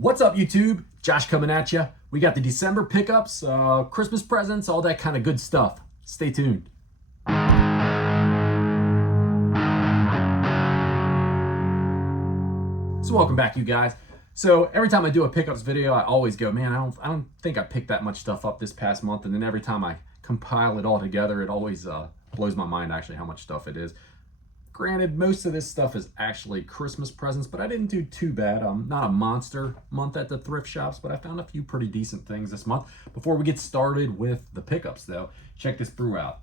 What's up, YouTube? Josh coming at you. We got the December pickups, Christmas presents, all that kind of good stuff. Stay tuned. So welcome back, you guys. So every time I do a pickups video, I always go, man, I don't think I picked that much stuff up this past month. And then every time I compile it all together, it always blows my mind actually how much stuff it is. Granted, most of this stuff is actually Christmas presents, but I didn't do too bad. Not a monster month at the thrift shops, but I found a few pretty decent things this month. Before we get started with the pickups though, check this brew out.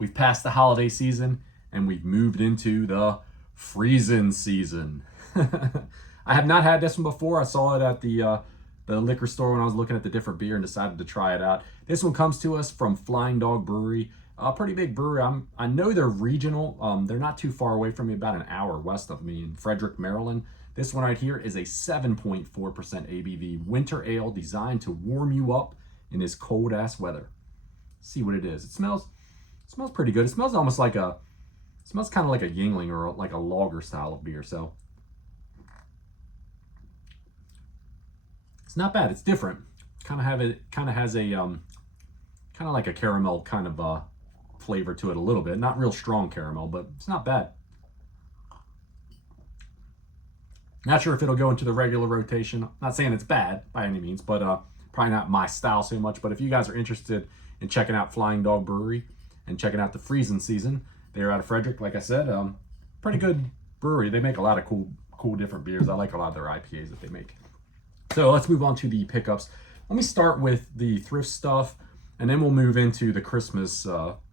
We've passed the holiday season and we've moved into the Freezin season. I have not had this one before. I saw it at the liquor store when I was looking at the different beer and decided to try it out. This one comes to us from Flying Dog Brewery. A pretty big brewery. I know they're regional. They're not too far away from me, about an hour west of me in Frederick, Maryland. This one right here is a 7.4% ABV winter ale designed to warm you up in this cold ass weather. Let's see what it is. It smells pretty good. It smells almost like it smells kind of like a Yingling or like a lager style of beer. So it's not bad. It's different. Kind of has a kind of like a caramel kind of flavor to it a little bit. Not real strong caramel, but it's not bad. Not sure if it'll go into the regular rotation. Not saying it's bad by any means, but probably not my style so much. But if you guys are interested in checking out Flying Dog Brewery and checking out the Freezin season, they're out of Frederick, like I said. Pretty good brewery. They make a lot of cool different beers. I like a lot of their IPAs that they make. So let's move on to the pickups. Let me start with the thrift stuff, and then we'll move into the Christmas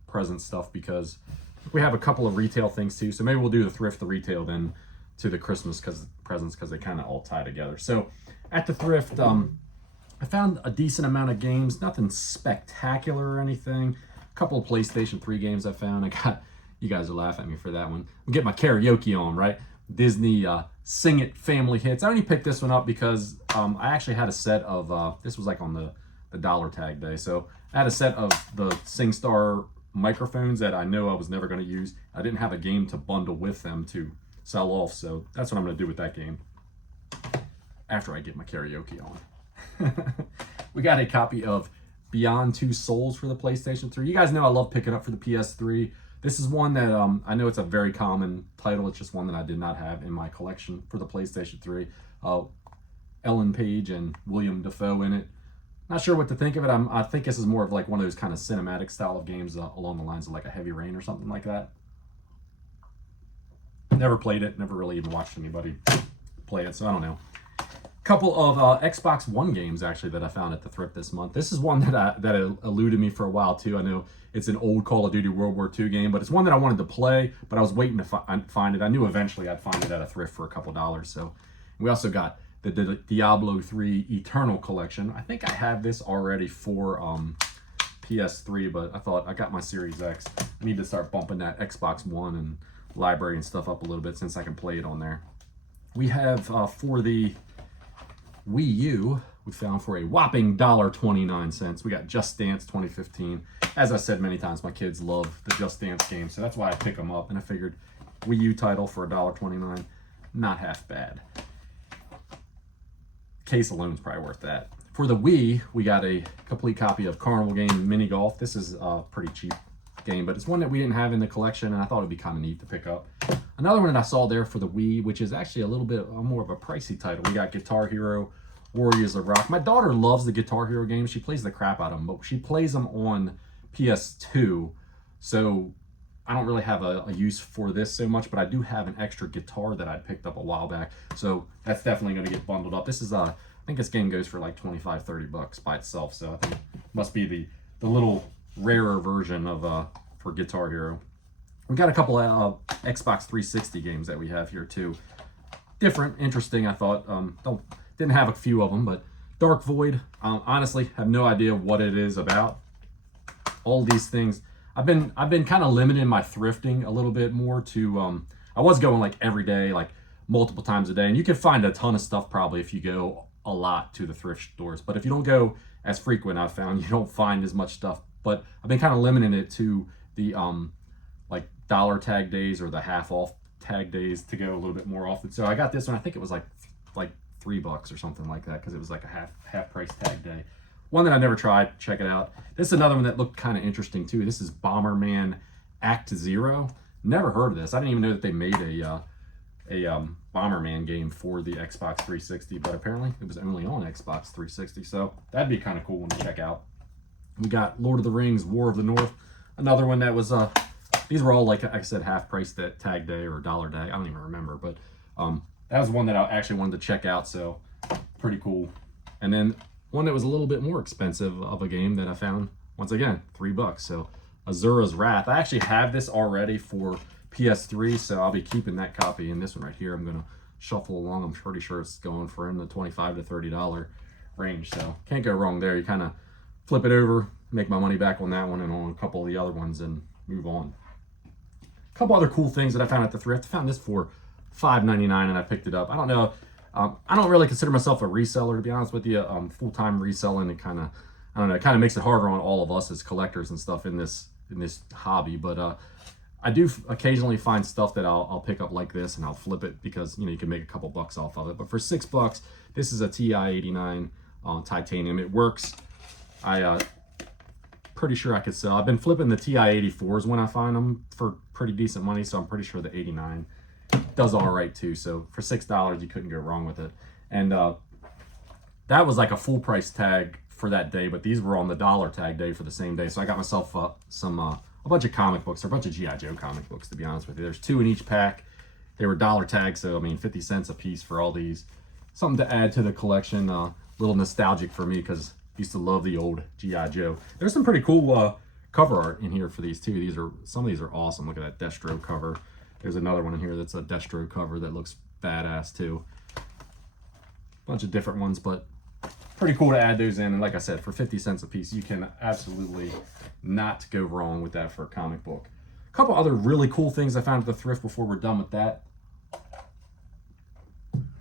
present stuff because we have a couple of retail things too. So maybe we'll do the thrift, the retail, then to the Christmas presents because they kind of all tie together. So at the thrift, I found a decent amount of games, nothing spectacular or anything. A couple of PlayStation 3 games I found. You guys will laugh at me for that one. I'm getting my karaoke on, right? Disney Sing It Family Hits. I only picked this one up because I actually had a set of, this was like on the dollar tag day. So I had a set of the SingStar microphones that I know I was never going to use. I didn't have a game to bundle with them to sell off. So that's what I'm going to do with that game after I get my karaoke on. We got a copy of Beyond Two Souls for the PlayStation 3. You guys know I love picking up for the PS3. This is one that I know it's a very common title. It's just one that I did not have in my collection for the PlayStation 3. Ellen Page and William Dafoe in it. Not sure what to think of it. I think this is more of like one of those kind of cinematic style of games along the lines of like a Heavy Rain or something like that. Never played it. Never really even watched anybody play it, so I don't know. Couple of Xbox One games actually that I found at the thrift this month. This is one that eluded me for a while too. I know it's an old Call of Duty World War II game, but it's one that I wanted to play, but I was waiting to find it. I knew eventually I'd find it at a thrift for a couple dollars. So we also got the Diablo 3 Eternal Collection. I think I have this already for PS3, but I thought I got my Series X. I need to start bumping that Xbox One and library and stuff up a little bit since I can play it on there. We have for the Wii U, we found for a whopping $1.29. We got Just Dance 2015. As I said many times, my kids love the Just Dance game, so that's why I pick them up. And I figured Wii U title for $1.29, not half bad. Case alone is probably worth that. For the Wii, we got a complete copy of Carnival Game Mini Golf. This is a pretty cheap game, but it's one that we didn't have in the collection, and I thought it'd be kind of neat to pick up. Another one that I saw there for the Wii, which is actually a little bit more of a pricey title. We got Guitar Hero Warriors of Rock. My daughter loves the Guitar Hero games. She plays the crap out of them, but she plays them on PS2, so I don't really have a use for this so much, but I do have an extra guitar that I picked up a while back, so that's definitely going to get bundled up. This is I think this game goes for like 25, 30 bucks by itself, so I think it must be the little rarer version of for Guitar Hero. We got a couple of Xbox 360 games that we have here too. Different, interesting, I thought. Didn't have a few of them, but Dark Void, honestly have no idea what it is about. All these things, I've been kind of limiting my thrifting a little bit more to I was going like every day, like multiple times a day, and you can find a ton of stuff probably if you go a lot to the thrift stores, but if you don't go as frequent, I've found you don't find as much stuff. But I've been kind of limiting it to the like dollar tag days or the half off tag days to go a little bit more often. So I got this one, I think it was like $3 or something like that because it was like a half price tag day. One that I never tried. Check it out. This is another one that looked kind of interesting too. This is Bomberman Act Zero. Never heard of this. I didn't even know that they made a Bomberman game for the Xbox 360, but apparently it was only on Xbox 360, so that'd be kind of cool one to check out. We got Lord of the Rings, War of the North, another one that was, these were all, like I said, half price that tag day or dollar day, I don't even remember, but that was one that I actually wanted to check out, so pretty cool. And then one that was a little bit more expensive of a game that I found, once again, $3, so Azura's Wrath. I actually have this already for PS3, so I'll be keeping that copy. And this one right here, I'm gonna shuffle along. I'm pretty sure it's going for in the $25 to $30 range, so can't go wrong there. You kind of flip it over, make my money back on that one and on a couple of the other ones, and move on. A couple other cool things that I found at the Thrift. I found this for $5.99 and I picked it up. I don't know. I don't really consider myself a reseller, to be honest with you. Full-time reselling, it kind of, I don't know, it kind of makes it harder on all of us as collectors and stuff in this hobby, but I do occasionally find stuff that I'll pick up like this and I'll flip it because, you know, you can make a couple bucks off of it. But for $6, this is a TI-89 titanium. It works. Pretty sure I could sell. I've been flipping the TI-84s when I find them for pretty decent money, so I'm pretty sure the 89 does all right too. So for $6, you couldn't go wrong with it. And that was like a full price tag for that day, but these were on the dollar tag day for the same day. So I got myself a bunch of comic books, or a bunch of G.I. Joe comic books, to be honest with you. There's 2 in each pack. They were dollar tags, so I mean 50 cents a piece for all these. Something to add to the collection. Little nostalgic for me because I used to love the old G.I. Joe. There's some pretty cool cover art in here for these too. Some of these are awesome. Look at that Destro cover. There's another one in here that's a Destro cover that looks badass too. Bunch of different ones, but pretty cool to add those in. And like I said, for 50 cents a piece, you can absolutely not go wrong with that for a comic book. A couple other really cool things I found at the Thrift before we're done with that.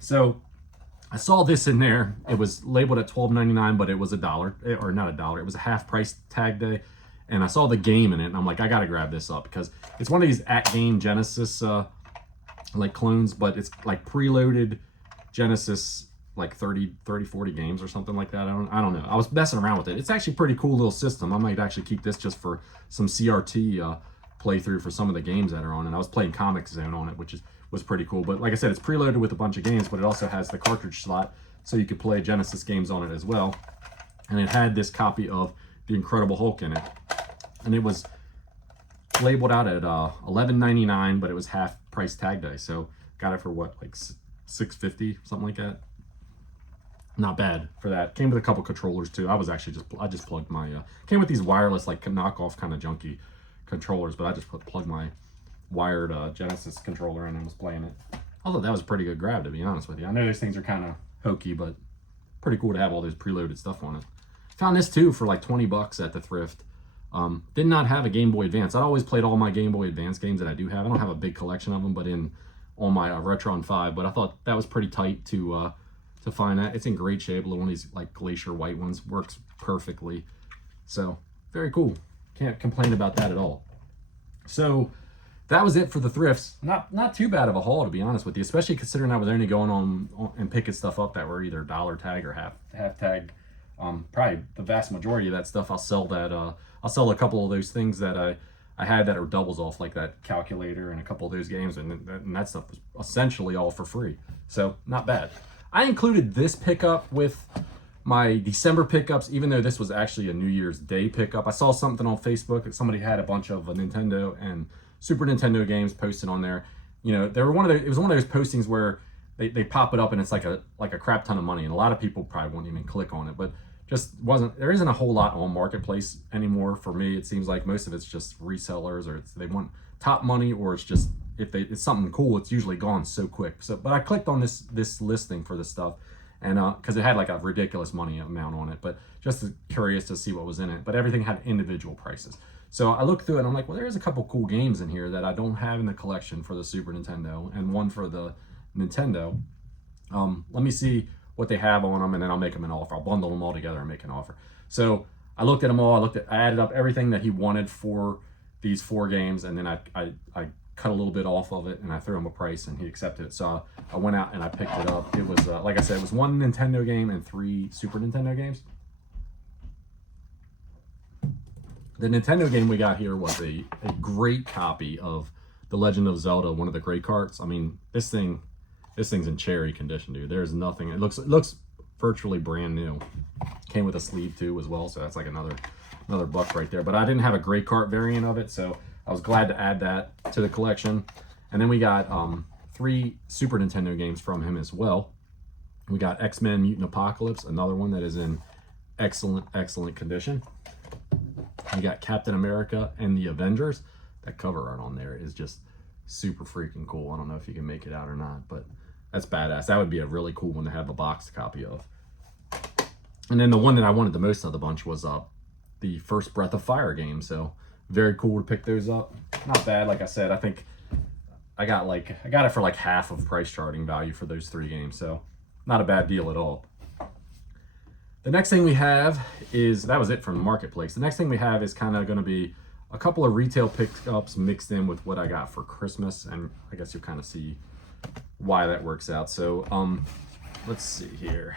So I saw this in there. It was labeled at $12.99, but it was $1, or not $1. It was a half price tag day. And I saw the game in it, and I'm like, I gotta grab this up because it's one of these at-game Genesis like clones, but it's like preloaded Genesis, like 30, 40 games or something like that. I don't know. I was messing around with it. It's actually a pretty cool little system. I might actually keep this just for some CRT playthrough for some of the games that are on. And I was playing Comic Zone on it, which was pretty cool. But like I said, it's preloaded with a bunch of games, but it also has the cartridge slot, so you could play Genesis games on it as well. And it had this copy of The Incredible Hulk in it. And it was labeled out at $11.99, but it was half price tag day. So got it for what, like $6.50, something like that. Not bad for that. Came with a couple controllers too. I just plugged my came with these wireless, like knockoff kind of junky controllers, but I just plugged my wired Genesis controller in and was playing it. I thought that was a pretty good grab, to be honest with you. I know those things are kind of hokey, but pretty cool to have all those preloaded stuff on it. Found this too for like 20 bucks at the Thrift. Did not have a Game Boy Advance. I'd always played all my Game Boy Advance games that I do have. I don't have a big collection of them, but on my Retron 5. But I thought that was pretty tight to find that. It's in great shape. One of these like glacier white ones, works perfectly. So very cool. Can't complain about that at all. So that was it for the Thrifts. Not too bad of a haul, to be honest with you, especially considering I was only going on and picking stuff up that were either dollar tag or half tag. Probably the vast majority of that stuff I'll sell a couple of those things that I had that are doubles off, like that calculator and a couple of those games, and that stuff was essentially all for free. So not bad. I included this pickup with my December pickups, even though this was actually a New Year's Day pickup. I saw something on Facebook that somebody had a bunch of Nintendo and Super Nintendo games posted on there. You know, it was one of those postings where they pop it up and it's like a crap ton of money, and a lot of people probably won't even click on it, but there isn't a whole lot on Marketplace anymore for me. It seems like most of it's just resellers, or they want top money, or it's just it's something cool, it's usually gone so quick. But I clicked on this listing for this stuff, and because it had like a ridiculous money amount on it, but just curious to see what was in it. But everything had individual prices. So I looked through it and I'm like, well, there's a couple cool games in here that I don't have in the collection for the Super Nintendo and one for the Nintendo. Let me see what they have on them, and then I'll make them an offer. I'll bundle them all together and make an offer. So I looked at them all. I added up everything that he wanted for these 4 games, and then I cut a little bit off of it, and I threw him a price, and he accepted it. So I went out and I picked it up. It was, like I said, it was 1 Nintendo game and 3 Super Nintendo games. The Nintendo game we got here was a great copy of The Legend of Zelda, one of the great carts. I mean, this thing's in cherry condition, dude. There's nothing. It looks virtually brand new. Came with a sleeve too as well, so that's like another buck right there. But I didn't have a great cart variant of it, so I was glad to add that to the collection. And then we got 3 Super Nintendo games from him as well. We got X-Men Mutant Apocalypse, another one that is in excellent condition. We got Captain America and the Avengers. That cover art on there is just super freaking cool. I don't know if you can make it out or not, but that's badass. That would be a really cool one to have a boxed copy of. And then the one that I wanted the most of the bunch was the first Breath of Fire game. So very cool to pick those up. Not bad. Like I said, I think I got it for like half of price charting value for those 3 games. So not a bad deal at all. The next thing we have is, that was it from the marketplace. The next thing we have is kind of going to be a couple of retail pickups mixed in with what I got for Christmas, and I guess you'll kind of see why that works out. So let's see here.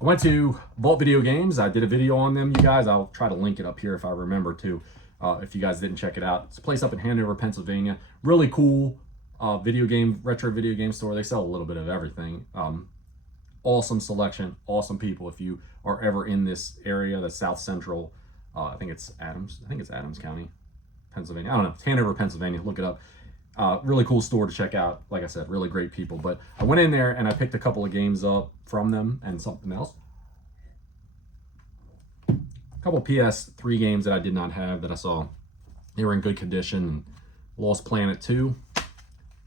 I went to Vault Video Games. I did a video on them, you guys. I'll try to link it up here if I remember to, if you guys didn't check it out. It's a place up in Hanover, Pennsylvania. Really cool retro video game store. They sell a little bit of everything. Awesome selection, awesome people. If you are ever in this area, the South Central, I think it's Adams County, Pennsylvania. I don't know, it's Hanover, Pennsylvania. Look it up. Really cool store to check out. Like I said, really great people. But I went in there and I picked a couple of games up from them and something else. A couple PS3 games that I did not have that I saw they were in good condition. Lost Planet 2.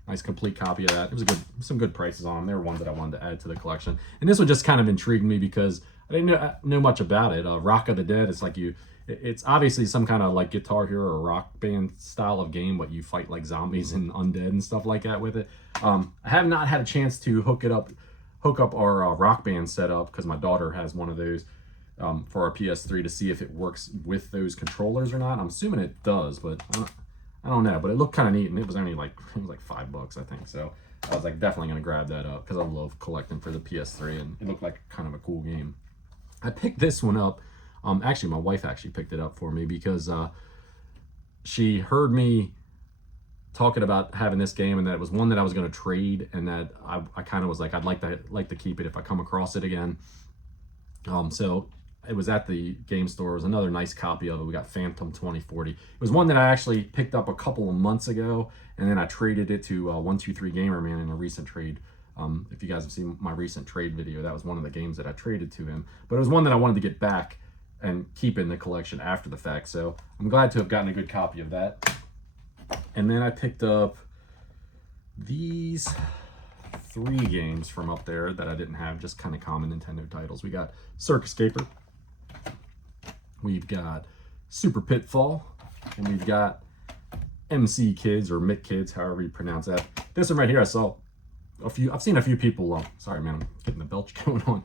Nice complete copy of that. It was some good prices on them. They were ones that I wanted to add to the collection. And this one just kind of intrigued me because I didn't know much about it. Rock of the Dead, it's obviously some kind of like Guitar Hero or Rock Band style of game, but you fight like zombies and undead and stuff like that with it. I have not had a chance to hook up our Rock Band setup because my daughter has one of those for our PS3 to see if it works with those controllers or not. I'm assuming it does, but I don't know, but it looked kind of neat, and it was only like $5, I think. So I was like definitely gonna grab that up because I love collecting for the PS3, and it looked like kind of a cool game. I picked this one up. Actually, my wife actually picked it up for me because she heard me talking about having this game, and that it was one that I was gonna trade, and that I kind of was like, I'd like to keep it if I come across it again. So it was at the game store. It was another nice copy of it. We got Phantom 2040. It was one that I actually picked up a couple of months ago, and then I traded it to 123 Gamer Man in a recent trade. If you guys have seen my recent trade video, that was one of the games that I traded to him. But it was one that I wanted to get back and keep in the collection after the fact. So I'm glad to have gotten a good copy of that. And then I picked up these 3 games from up there that I didn't have, just kind of common Nintendo titles. We got Circus Caper. We've got Super Pitfall, and we've got MC Kids or Mick Kids, however you pronounce that. This one right here, I've seen a few people, sorry man, I'm getting the belch going on.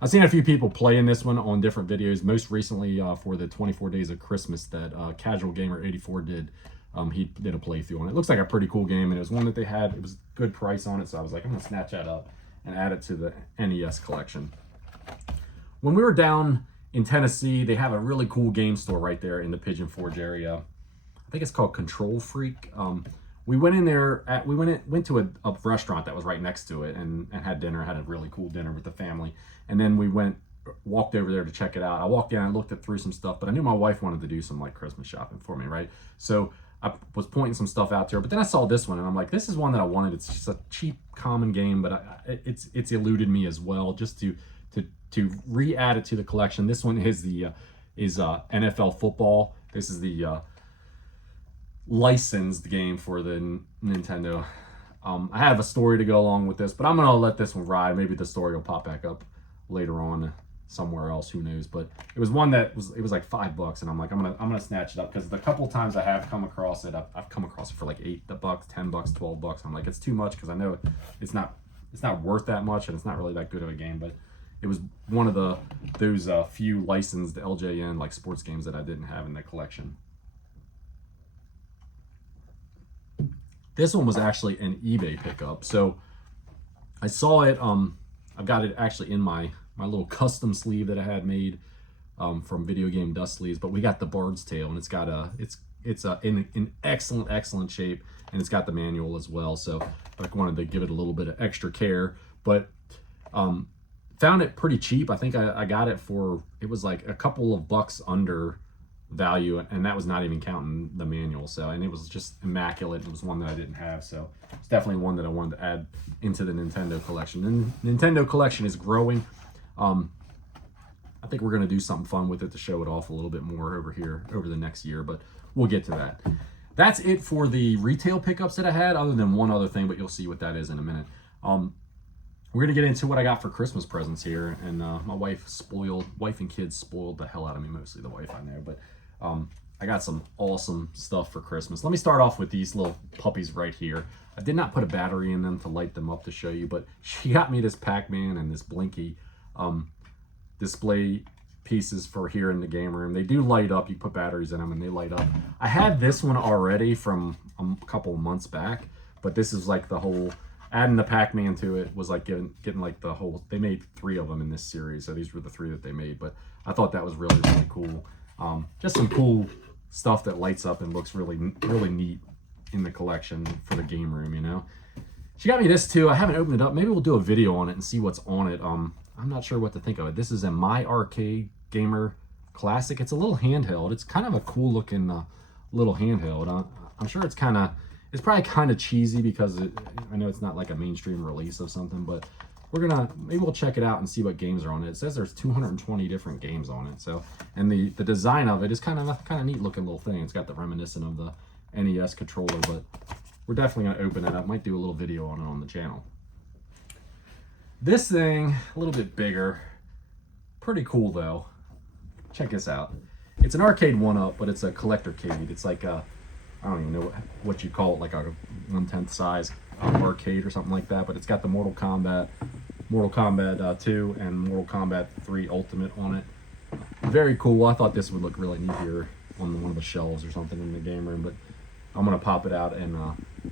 I've seen a few people playing this one on different videos, most recently for the 24 Days of Christmas that Casual Gamer 84 did. He did a playthrough on it. It looks like a pretty cool game, and it was one that they had, it was a good price on it, so I was like, I'm gonna snatch that up and add it to the NES collection. When we were down in Tennessee, they have a really cool game store right there in the Pigeon Forge area. I think it's called Control Freak. We went in there, went to a restaurant that was right next to it and had dinner, had a really cool dinner with the family. And then we walked over there to check it out. I walked in, I looked through some stuff, but I knew my wife wanted to do some like Christmas shopping for me, right? So I was pointing some stuff out to her, but then I saw this one and I'm like, this is one that I wanted. It's just a cheap, common game, but it's eluded me as well, just to re-add it to the collection. This one is the NFL football. This is the licensed game for the Nintendo. I have a story to go along with this, but I'm gonna let this one ride. Maybe the story will pop back up later on somewhere else, who knows. But it was one that was like $5, and I'm like, I'm gonna snatch it up because the couple times I have come across it, I've come across it for like $8, $10, $12. I'm like, it's too much because I know it's not worth that much, and it's not really that good of a game. But it was one of those few licensed LJN like sports games that I didn't have in the collection. This one was actually an eBay pickup. So I saw it. I've got it actually in my little custom sleeve that I had made from Video Game Dust sleeves. But we got the Bard's Tale, and it's got in excellent shape, and it's got the manual as well. So I wanted to give it a little bit of extra care, but found it pretty cheap. I think I got it for, it was like a couple of bucks under value, and that was not even counting the manual. So, and it was just immaculate. It was one that I didn't have, so it's definitely one that I wanted to add into the Nintendo collection. And Nintendo collection is growing. I think we're going to do something fun with it to show it off a little bit more over here over the next year, but we'll get to that. That's it for the retail pickups that I had, other than one other thing, but you'll see what that is in a minute. We're gonna get into what I got for Christmas presents here, and my wife and kids spoiled the hell out of me, mostly the wife, I know, but I got some awesome stuff for Christmas. Let me start off with these little puppies right here. I did not put a battery in them to light them up to show you, but she got me this Pac-Man and this Blinky display pieces for here in the game room. They do light up. You put batteries in them and they light up. I had this one already from a couple of months back, but this is like the whole, adding the Pac-Man to it was like getting like the whole, they made 3 of them in this series, so these were the 3 that they made, but I thought that was really cool. Just some cool stuff that lights up and looks really neat in the collection for the game room, you know. She got me this too. I haven't opened it up. Maybe we'll do a video on it and see what's on it. I'm not sure what to think of it. This is a My Arcade Gamer Classic. It's a little handheld. It's kind of a cool looking little handheld. I'm sure it's probably kind of cheesy because I know it's not like a mainstream release of something, but maybe we'll check it out and see what games are on it. It says there's 220 different games on it. So, and the design of it is kind of neat looking little thing. It's got the reminiscent of the NES controller, but we're definitely gonna open it up. Might do a little video on it on the channel. This thing, a little bit bigger, pretty cool though. Check this out. It's an arcade 1-up, but it's a collector-cade. It's like a, I don't even know what you call it, like a 1/10 size arcade or something like that, but it's got the Mortal Kombat 2 and Mortal Kombat 3 Ultimate on it. Very cool. I thought this would look really neat here on one of the shelves or something in the game room, but I'm gonna pop it out and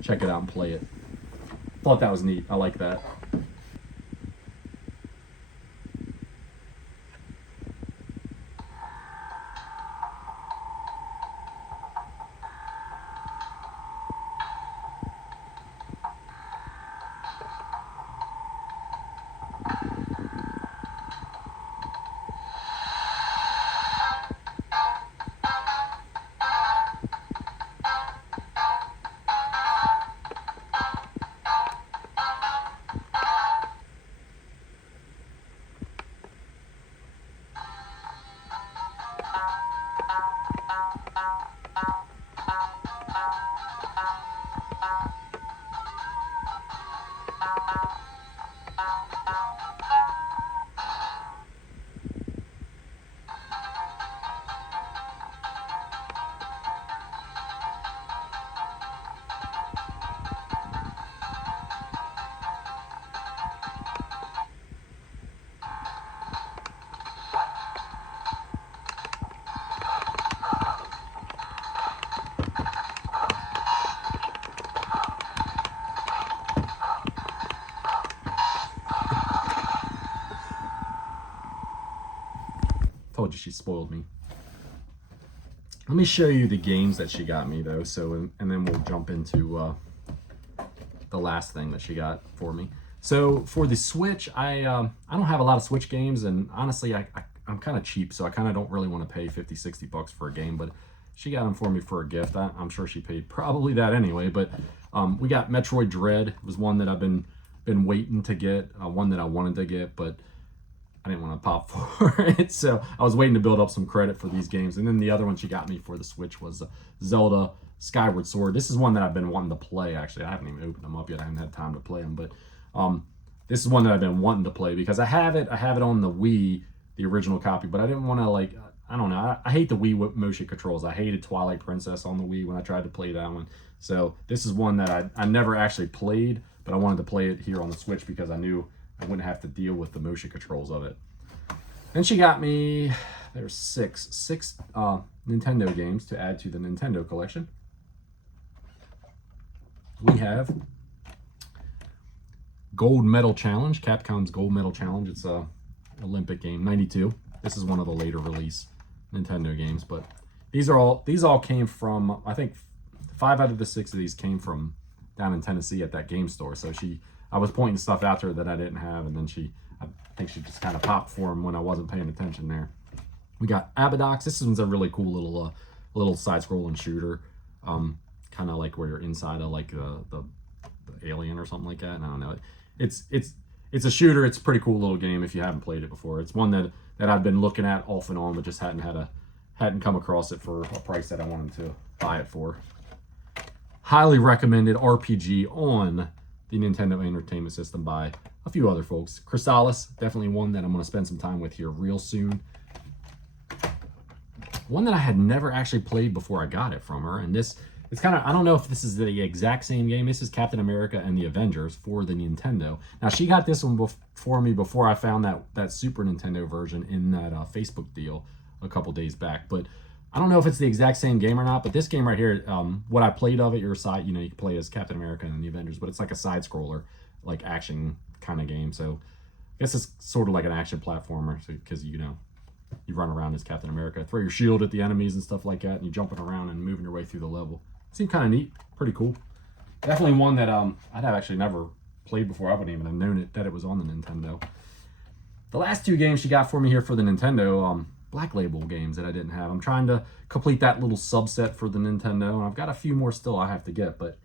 check it out and play it. Thought that was neat. I like that. Told you she spoiled me. Let me show you the games that she got me though, so and then we'll jump into the last thing that she got for me. So for the Switch, I don't have a lot of Switch games, and honestly I'm kind of cheap, so I kind of don't really want to pay 50-60 bucks for a game, but she got them for me for a gift. I'm sure she paid probably that anyway, but we got Metroid Dread. Was one that I've been waiting to get, one that I wanted to get, but I didn't want to pop for it, so I was waiting to build up some credit for these games. And then the other one she got me for the Switch was Zelda Skyward Sword. This is one that I've been wanting to play, actually. I haven't even opened them up yet. I haven't had time to play them, but this is one that I've been wanting to play because I have it on the Wii, the original copy, but I didn't want to, like, I don't know. I hate the Wii motion controls. I hated Twilight Princess on the Wii when I tried to play that one. So this is one that I never actually played, but I wanted to play it here on the Switch because I knew I wouldn't have to deal with the motion controls of it. Then she got me, there's six Nintendo games to add to the Nintendo collection. we have Gold Medal Challenge, Capcom's Gold Medal Challenge. It's a Olympic game, 92. This is one of the later release Nintendo games, but these all came from, I think 5 out of the 6 of these came from down in Tennessee at that game store. So I was pointing stuff out to her that I didn't have, and then I think she just kind of popped for them when I wasn't paying attention there. We got Abadox. This one's a really cool little side-scrolling shooter, kind of like where you're inside of like the alien or something like that. And I don't know. It's a shooter. It's a pretty cool little game if you haven't played it before. It's one that I've been looking at off and on, but just hadn't come across it for a price that I wanted to buy it for. Highly recommended RPG on the Nintendo Entertainment System by a few other folks. Chrysalis, definitely one that I'm going to spend some time with here real soon. One that I had never actually played before I got it from her, and it's kind of, I don't know if this is the exact same game. This is Captain America and the Avengers for the Nintendo. Now, she got this one for me before I found that Super Nintendo version in that Facebook deal a couple days back. But I don't know if it's the exact same game or not, but this game right here, what I played of it, you can play as Captain America and the Avengers, but it's like a side-scroller, like action kind of game. So I guess it's sort of like an action platformer, because you run around as Captain America, throw your shield at the enemies and stuff like that, and you're jumping around and moving your way through the level. Seemed kind of neat, pretty could definitely one that I'd have actually never played before. I wouldn't even have known that it was on the Nintendo. The last 2 games she got for me here for the Nintendo, Black Label games that I didn't have. I'm trying to complete that little subset for the Nintendo, and I've got a few more still I have to get, but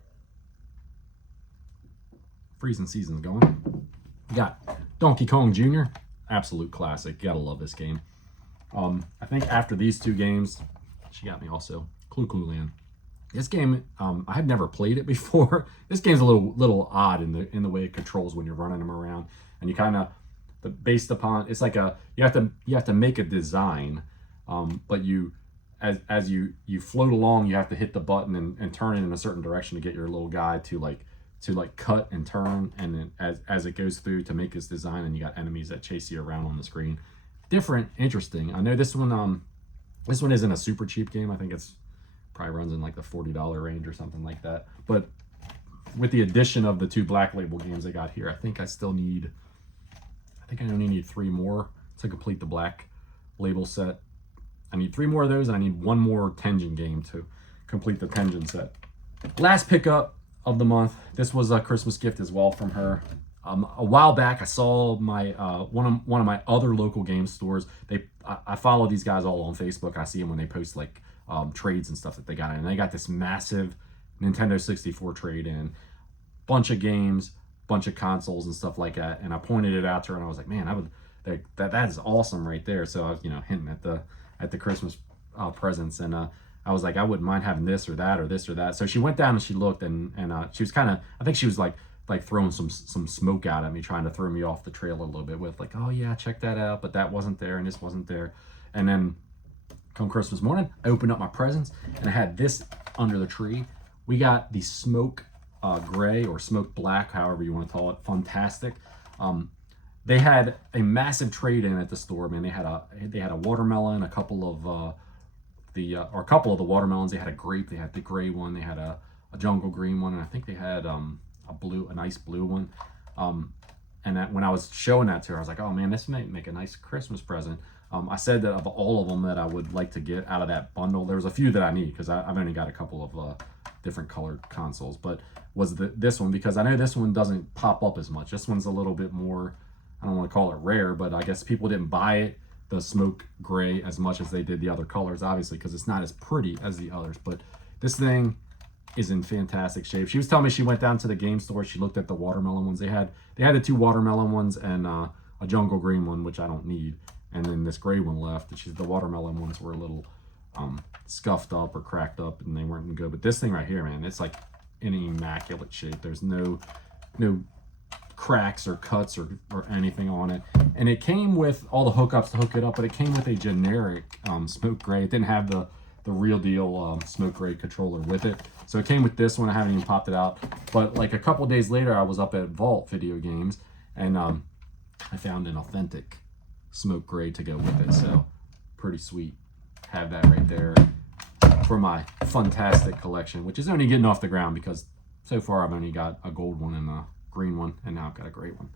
Freezin season's going. We got Donkey Kong Jr., absolute classic. You gotta love this game. I think after these 2 games, she got me also Clue Land. This game, I had never played it before. This game's a little odd in the way it controls when you're running them around, and you kind of, based upon, it's like you have to make a design, but as you float along, you have to hit the button and turn it in a certain direction to get your little guy to cut and turn, and then as it goes through to make this design, and you got enemies that chase you around on the screen. Different, interesting. I know this one isn't a super cheap game. I think it's probably runs in like the $40 range or something like that. But with the addition of the 2 Black Label games I got here, I think I only need 3 more to complete the Black Label set. I need 3 more of those, and I need 1 more Tengen game to complete the Tengen set. Last pickup of the month. This was a Christmas gift as well from her. A while back, I saw my one of my other local game stores. I follow these guys all on Facebook. I see them when they post like trades and stuff that they got in. And they got this massive Nintendo 64 trade in, bunch of games, bunch of consoles and stuff like that. And I pointed it out to her, and I was like, man, that is awesome right there. So I was hinting at the Christmas presents, and I was like, I wouldn't mind having this or that or this or that. So she went down and she looked, and she was kind of, I think she was like throwing some smoke out at me, trying to throw me off the trail a little bit with like, oh yeah, check that out, but that wasn't there and this wasn't there. And then come Christmas morning, I opened up my presents, and I had this under the tree. We got the smoke gray or smoke black, however you want to call it, fantastic. They had a massive trade in at the store, man. They had a watermelon, a couple of the watermelons. They had a grape, they had the gray one, they had a jungle green one, and I think they had a nice blue one. And that, when I was showing that to her, I was like, oh man, this might make a nice Christmas present. I said that of all of them that I would like to get out of that bundle, there was a few that I need, because I've only got a couple of different colored consoles, but was this one, because I know this one doesn't pop up as much. This one's a little bit more, I don't want to call it rare, but I guess people didn't buy it, the smoke gray, as much as they did the other colors, obviously, because it's not as pretty as the others. But this thing is in fantastic shape. She was telling me she went down to the game store, she looked at the watermelon ones. They had the 2 watermelon ones and a jungle green one, which I don't need, and then this gray one left. And the watermelon ones were a little scuffed up or cracked up, and they weren't good. But this thing right here, man, it's like in immaculate shape. There's no cracks or cuts or anything on it, and it came with all the hookups to hook it up, but it came with a generic smoke gray. It didn't have the real deal smoke gray controller with it, so it came with this one. I haven't even popped it out, but like a couple days later, I was up at Vault Video Games, and I found an authentic smoke gray to go with it. So pretty sweet. Have that right there for my fantastic collection, which is only getting off the ground because So far, I've only got a gold one and a green one, and now I've got a gray one.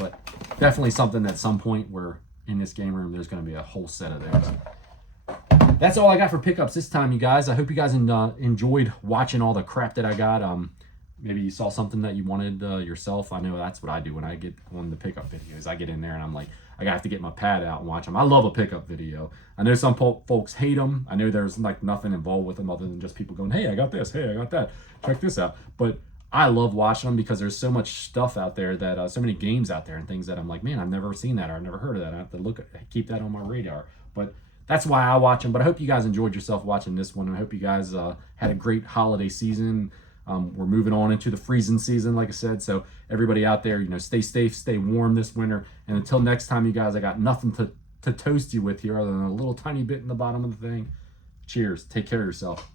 But definitely something at some point where in this game room, there's going to be a whole set of those. That's all I got for pickups this time, you guys. I hope you guys enjoyed watching all the crap that I got. Maybe you saw something that you wanted yourself. I know that's what I do when I get on the pickup videos. I get in there and I'm like, I have to get my pad out and watch them. I love a pickup video. I know some folks hate them. I know there's like nothing involved with them other than just people going, hey, I got this. Hey, I got that. Check this out. But I love watching them because there's so much stuff out there that so many games out there and things that I'm like, man, I've never seen that or I've never heard of that. I have to keep that on my radar. But that's why I watch them. But I hope you guys enjoyed yourself watching this one. I hope you guys had a great holiday season. We're moving on into the freezing season, like I said. So everybody out there, stay safe, stay warm this winter. And until next time, you guys, I got nothing to toast you with here other than a little tiny bit in the bottom of the thing. Cheers. Take care of yourself.